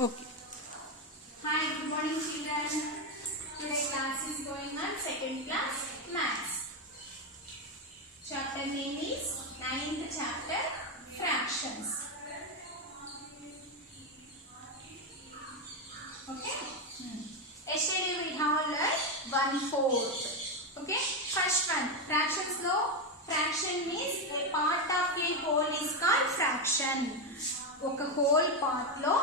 Okay. Hi, good morning children. Today class is going on second class maths. Chapter name is 9th chapter fractions. Okay. Yesterday we have learned 1/4. Okay. First one, fractions law. Fraction means a part of a whole is called fraction. ఒక whole part లో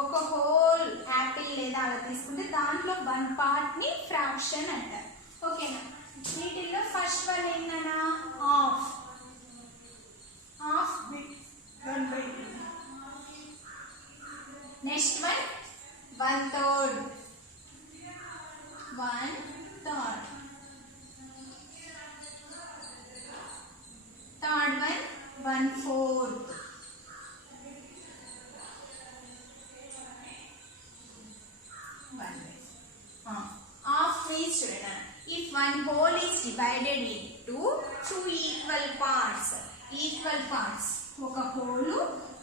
ఒక whole Apple లేదా అలా తీసుకుంటే దాంట్లో one part ని ఫ్రాక్షన్ అంటారు. ఓకేనా? వీటిల్లో ఫస్ట్ వన్ ఏంటన్నా half. Half bit 1/2. Next one 1/3. 1/3. Third one 1/4. Half means if one whole is divided into two equal parts. Equal parts. ఒక whole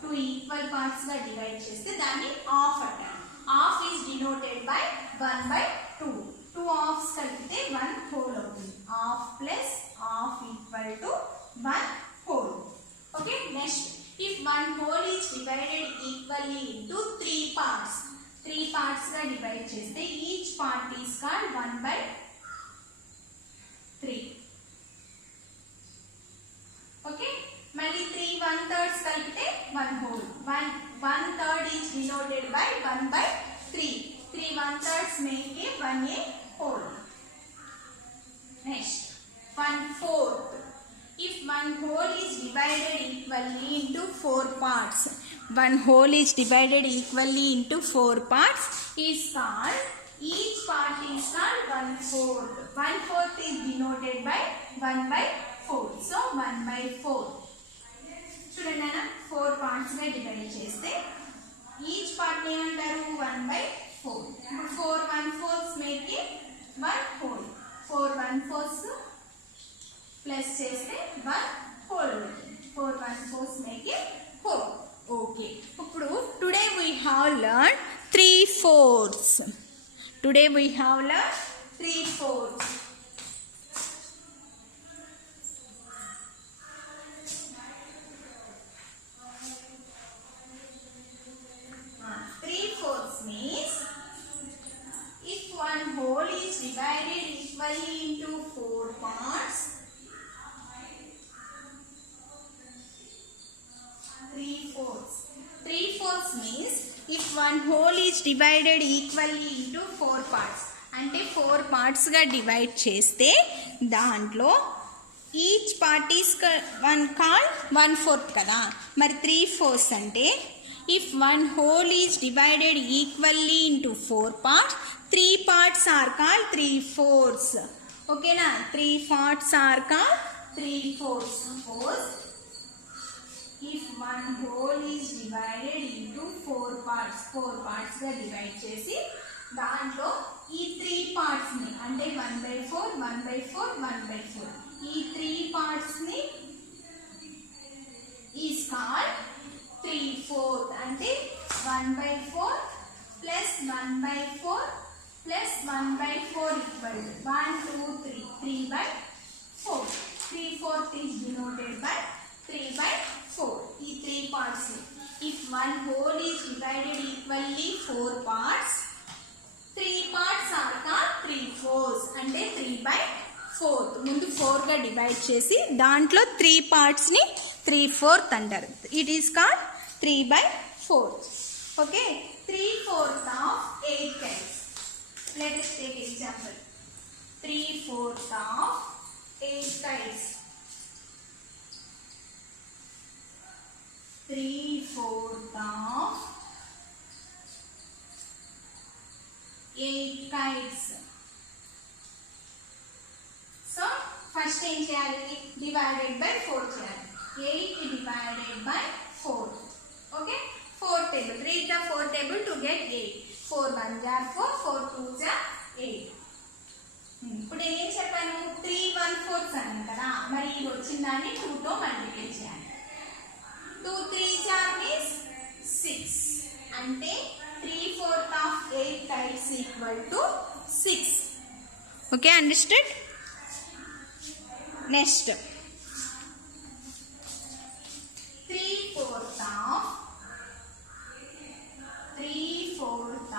two equal parts గా డివైడ్ చేస్తే దాన్ని half అంటారు. Half is denoted by 1/2. Two halves కలిపితే one whole అవుతుంది. Half plus half equal to one whole. Okay, next if one whole is divided equally into three parts. Three parts గా డివైడ్ చేస్తే each part is called 1/3. Okay, మళ్ళీ 3 1/3 కలిపితే one whole. 1/3 is denoted by 1/3. 3 1/3 make a 1 whole. Next 1/4. If one whole is divided equally into four parts. One whole is divided equally into four parts is called, each part is called 1/4. 1/4 is denoted by 1/4. So 1/4. చూడండి అన్న 4 parts గా డివైడ్ చేస్తే each part ఏమంటారు 1/4. ఇప్పుడు 4 1/4 make it 1 whole. 4 1/4 ప్లస్ చేస్తే 1 whole. 4 1/4 make it whole. Okay. ఇప్పుడు today we have learned 3/4. Today we have learned 3/4. 3/4 means if one whole is divided equally into four parts. 3/4 means if one whole is divided equally into four parts. అంటే 4 parts గా డివైడ్ చేస్తే దాంట్లో each part is one called 1/4 కదా. మరి 3/4 అంటే if one whole is divided equally into 4 parts, 3 parts are called 3/4. ఓకేనా? 3 parts are called 3/4. Suppose if one whole is divided into four parts గా డివైడ్ చేసి దాంట్లో ఈ 3 parts ని అంటే 1/4 1/4 1/4 ఈ 3 parts ని is called 3/4. అంటే 1/4 plus 1/4 plus 1/4 equal to 1 2 3 3/4. 3/4 is denoted by 3/4. ఈ 3 parts. If one whole is divided equally 4 parts, 3 parts are called 3/4. అంటే 3/4. ముందు 4 గా డివైడ్ చేసి దాంట్లో 3 parts ని 3/4 అంటారు. It is called 3/4. Okay, 3/4 of 8 kites. Let us take example. 3/4 of 8 kites. 3/4 of 8 kites. So first ఏం చేయాలి? డివైడెడ్ బై 4 చేయాలి. 8 divided by 4. Okay, 4 table. Read the 4 table to get 8. 4 1s are 4, 4 2s are 8. ఇప్పుడు ఏం చెప్పాను? 3 1/4 అన్నాను కదా. మరి ఇది వచ్చిన దాన్ని 2 తో మల్టిప్లై చేయాలి. 2 3s are means 6. అంటే 8 tiles equal to 6. Okay, understood? Next, 3/4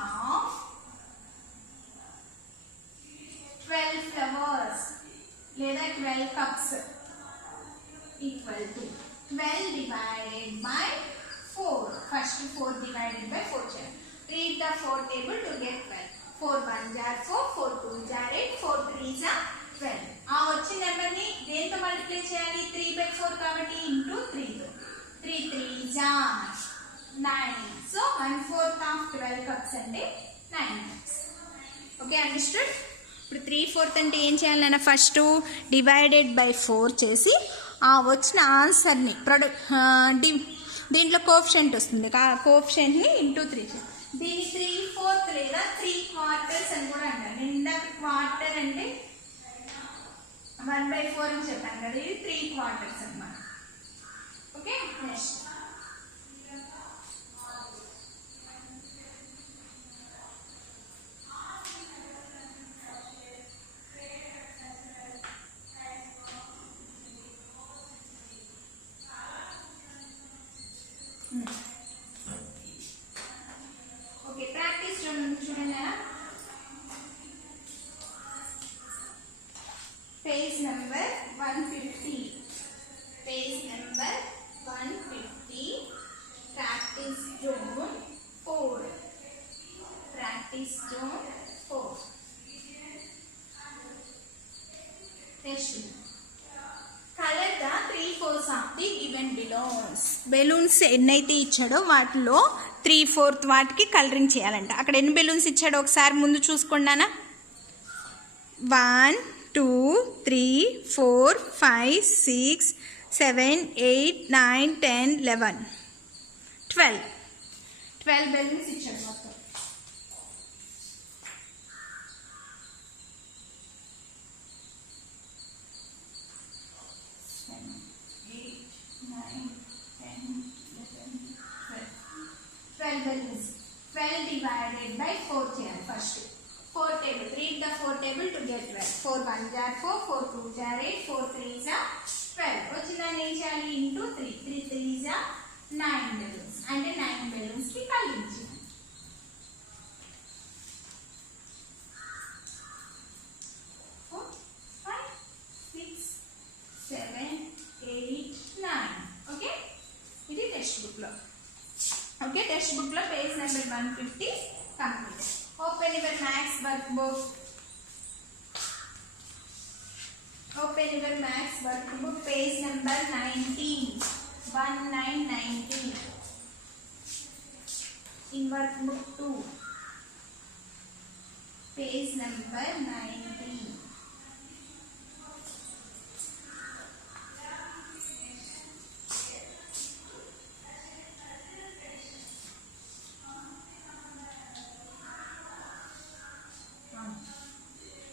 of 12 flowers లేదా 12 cups equal to 12 divided by 4. First 4 divided by 4 చేయాలి. Read the 4 table to get 12. 4 1s are 4, 4 2s are 8, 4 3s are 12. ఆ వచ్చిన నెంబర్ ని దేంతో మల్టిప్లై చేయాలి? 3/4 కాబట్టి ఇంటూ 3 తో. 3 3s are 9. So 1/4 of 12 cups అంటే 9 cups. Okay, understood? ఇప్పుడు 3/4 అంటే ఏం చేయాలన్నా ఫస్ట్ డివైడెడ్ బై 4 చేసి ఆ వచ్చిన ఆన్సర్ని దీంట్లో కోఎఫిషియంట్ వస్తుంది, ఆ కోఎఫిషియంట్ని ఇంటూ 3 చేయాలి. దీన్ని 3/4 లేదా 3/4 అని కూడా అంటారు. నేను ఇందాక క్వార్టర్ అంటే 1/4 అని చెప్పాను కదా, ఇది 3/4 అన్నమాట. ఓకే, నెక్స్ట్ ఓకే, ప్రాక్టీస్ చూడండి. Page number 150, page number 150, practice zone 4, practice zone 4. Next, colour the 3/4 of the given balloons. Balloons ఎన్నైతే ఇచ్చాడో వాటిలో 3/4 వాటికి కలరింగ్ చేయాలంట. అక్కడ ఎన్ని బెలూన్స్ ఇచ్చాడో ఒకసారి ముందు చూసుకున్నానా? 1 2 3 4 5 6 7 8 9 10 11 12 బెలూన్స్ ఇచ్చాడు మొత్తం. balloons. 12 divided by 4 చేయాలి ఫస్ట్. 4 table. Read the 4 table to get 12. 4 1s are 4, 4 2s are 8, 4 3s are 12. వచ్చిందని ఏం చేయాలి? ఇంటూ 3. 3 3s are 9 balloons. అంటే 9 balloons కి కలిగించాలి. 4 5 6 7 8 9. ఓకే, ఇది టెక్స్ట్ బుక్ లో. ఓకే, టెక్స్ట్ బుక్ లో page number 150 complete. Open your maths work book. Open your maths work book, page number 19, 1919. In workbook 2, page number 19.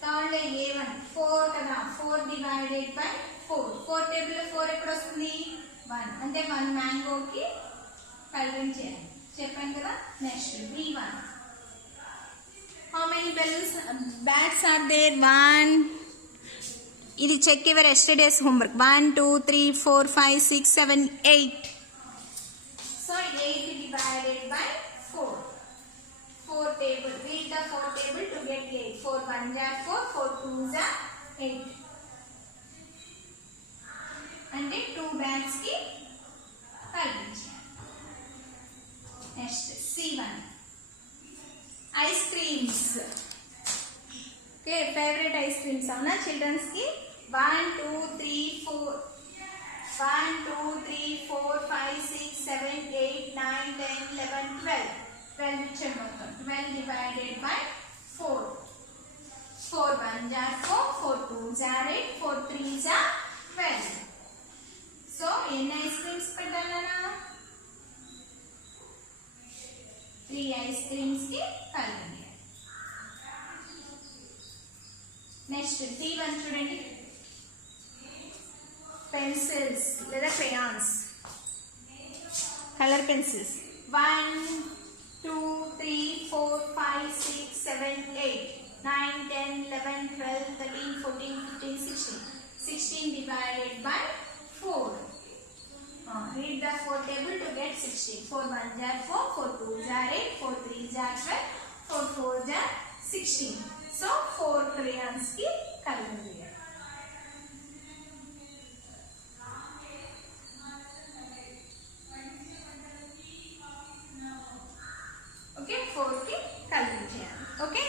Third A1 4 కదా, 4 divided by 4. 4 టేబుల్ లో 4 ఎక్కడ వస్తుంది? 1. అంటే 1 మ్యాంగోకి కలరింగ్ చేయాలి చెప్పాను కదా. Next B1. How many balloons bats are there? 1. ఇది check your yesterday's homework. 1 2 3 4 5 6 7 8. So 8 divided by 4. 4 table. Read the 4 table to get 8. 4 1s are 4, 4 2s are 8. అంటే 2 బ్యాగ్స్ కి కలిగించాలి. Next C1. Ice creams. Okay, favourite ice creams అవునా చిల్డ్రన్స్ కి? 1 2 3 4 1 2 3 4 5 6 7 8 9 10 11 12. 12 ఇచ్చాడు మొత్తం. 12 divided by 4. 4 1s are 4, 4 2s are 8, 4 3s are 12. సో ఎన్ని ice creams పెట్టాలన్నా? 3 ice creams కి కలిపండి. నెక్స్ట్ D1 చూడండి. పెన్సిల్స్ లేదా crayons, colour pencils. 1 2 3 4 5 5, 6, 7, 8, 9, 10, 11, 12, 13, 14, 15, 16. 16 divided by 4. Read the 4 table to get 16. 4 1 jar 4, 4 2 jar 8, 4 3 jar 12, 4 4 jar 16. So 4 crayons ki kalindi. Okay, 4 ki kalindi cheyali. Okay,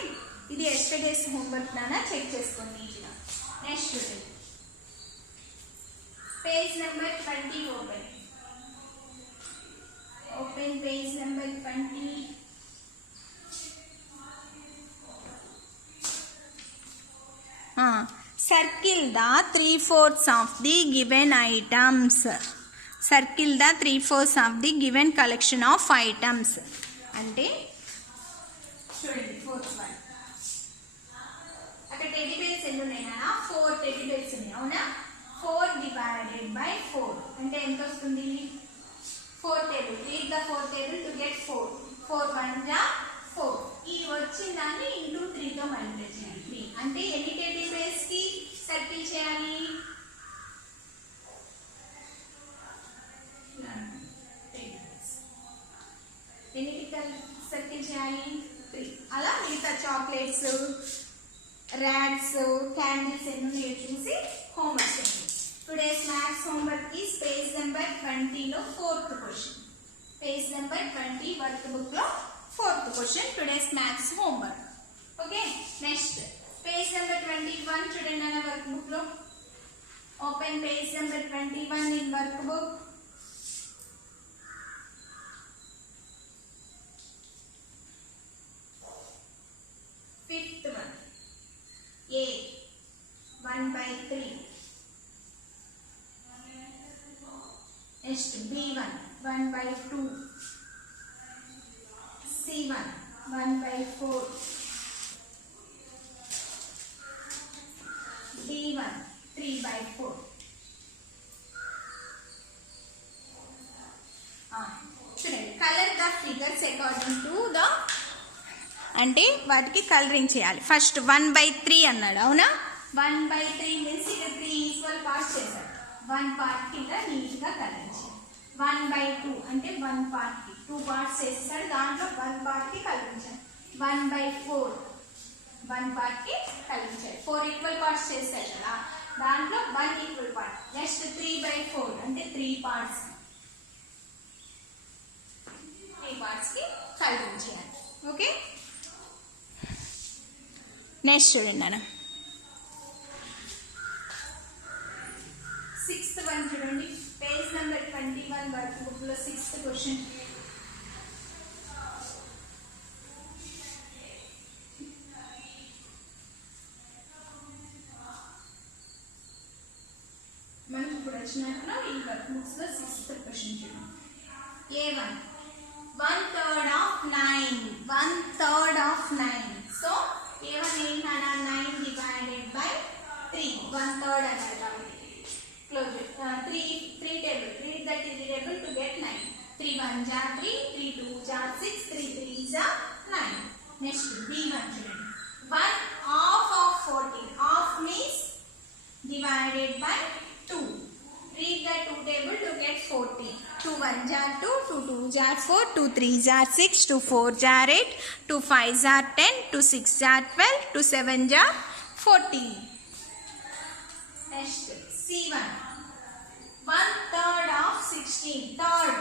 ఇది yesterday's homework nana check చేసుకోండి నీట్గా. Next today. Page number 20 open. Open page number 20. Circle the 3/4 of the given items. Circle the 3/4 of the given collection of items. అంటే చూడండి fourth one అక్కడ teddy bears ఎన్ని ఉన్నాయి నాన్న 4 teddy bears ఉన్నాయి అవునా 4 divided by 4 అంటే ఎంత వస్తుంది 4 table read the 4 table to get 4 4 1 జా 4 ఈ వచ్చిన దాన్ని ఇంటూ 3 తో మల్టిప్లై చేయాలి 3 అంటే ఎన్ని టెడ్డీ బేర్స్ కి సర్కిల్ చేయాలి ఎన్నిటికల్ సర్కిల్ చేయాలి 3 అలా మిగతా చాక్లెట్స్ ర్యాట్స్ క్యాండిల్స్ ఎన్ని చూసి homework చేయండి today's maths homework is page number 20 లో 4th question page number 20 workbook లో 4th question today's maths homework okay next page number 21 చూడండి అన్న workbook లో open page number 21 in workbook fifth one A 1/3 next B1 1/2 C1 1/4 D1 3/4 చూడండి colour the figures according to the అంటే వాటికి కలరింగ్ చేయాలి ఫస్ట్ 1/3 అన్నాడు అవునా 1/3 మీన్స్ ఇక్కడ 3 ఈక్వల్ పార్ట్స్ చేశాడు 1 పార్ట్ కింద నీట్గా కలరింగ్ చేయాలి 1/2 అంటే 1 పార్ట్ కి 2 పార్ట్స్ చేస్తాడు దాంట్లో 1 పార్ట్ కి కలరింగ్ చేయాలి 1/4 1 పార్ట్ కి కలరింగ్ చేయాలి 4 ఈక్వల్ పార్ట్స్ చేస్తాడు కదా దాంట్లో 1 ఈక్వల్ పార్ట్ నెక్స్ట్ 3/4 అంటే 3 పార్ట్స్ కి కలరింగ్ చేయాలి ఓకే నెక్స్ట్ చూడండి అన్న 6th వన్ చూడండి పేజ్ నెంబర్ 21 వర్క్ బుక్ లో 6th క్వశ్చన్ మనకి ఇప్పుడు వచ్చినట్లు ఈ వర్క్ బుక్స్ లో 6th క్వశ్చన్ చూడండి A1 1/3 of 9 1/3 of 9 so A1 ఏంటన్నా 9 divided by 3 1/3 అన్నారు కాబట్టి క్లోజ్ 3 table read the table to get 9 3 1 jar 3 3 2 jar 6 3 3 jar 9 next B1 చూడండి 1 half of 14 half means divided by 2 read the 2 table to get 14 2 1 jar 2 2 2 jar 4 2 3 jar 6 2 4 jar 8 2 5 jar 10 2 6 jar 12 2 7 jar 14 next C1 1/3 of 16 third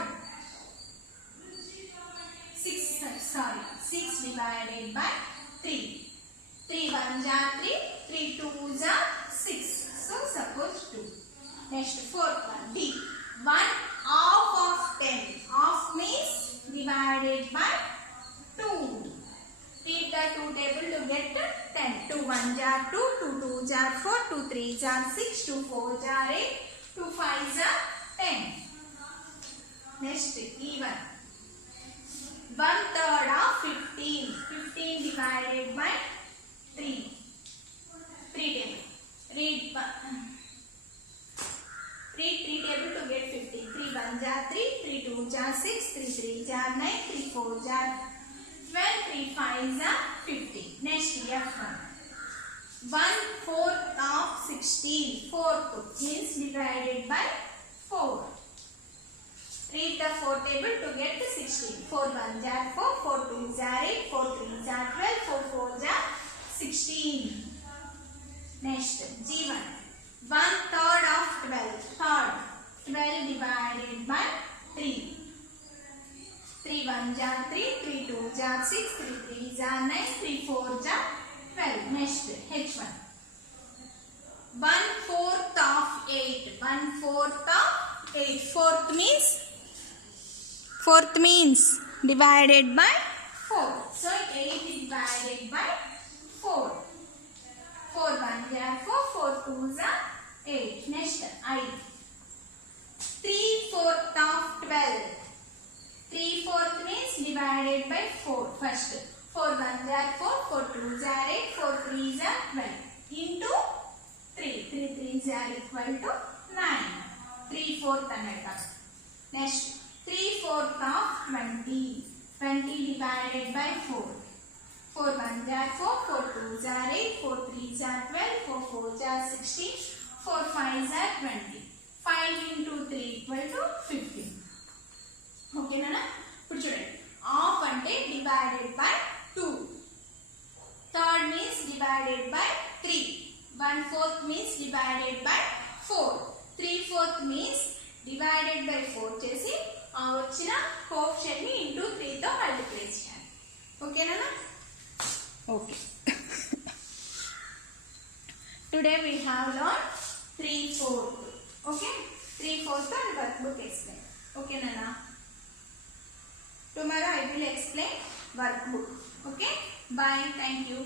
6 divided by 3 3 1 jar 3 3 2 jar 6 so suppose 2 next fourth one D 1 half of 10 half means divided by 2 read the 2 table to get 10 2 1 jar 2 2 2 jar 4 2 3 jar 6 2 4 jar 8 2 5 jar 10 next E1 1/3 of 15 divided by 3 table read 3 table to get 15 3 1 jar 3 3 2 jar 6 3 3 jar 9 3 4 jar 12 3 5s are 15. Next F1. 1/4 of 16. Fourth means divided by 4. Read the 4 table to get the 16. 4 1s are 4, 4 2s are 8, 4 3s are 12, 4 4s are 16. Next G1. 1/3 of 12. Third. 12 divided by 3. 3 1s are 3, 3 2s are 6, 3 3s are 9, 3 4s are 12. Next H1. 1/4 of 8. 1/4 of 8. Fourth means divided by 4. So 8 divided by 4. 4 1s are 4, 4 2s are 8. Next I. 3/4 of 12. 3/4 means divided by 4. First 4 1s are 4, 4 2s are 8, 4 3s are 12. Into 3. 3 3s are equal to 9. 3/4 another. Next 3/4 of 20. 20 divided by 4. 4 1s are 4, 4 2s are 8, 4 3s are 12, 4 4s are 16, 4 5s are 20. 5 into 3 equal to 15. Okay nana? ఇప్పుడు చూడండి హాఫ్ అంటే divided by 2. Third means divided by 3. 1/4 means divided by 4. 3/4 means divided by 4 చేసి ఆ వచ్చిన కోఎఫిషియెంట్ ని ఇంటూ 3 తో మల్టిప్లై చేయాలి. ఓకేనా? Okay. Today we have learned 3/4. Okay? 3/4 and workbook explain. Okay nana? Tomorrow I will explain workbook. Okay? Bye. Thank you.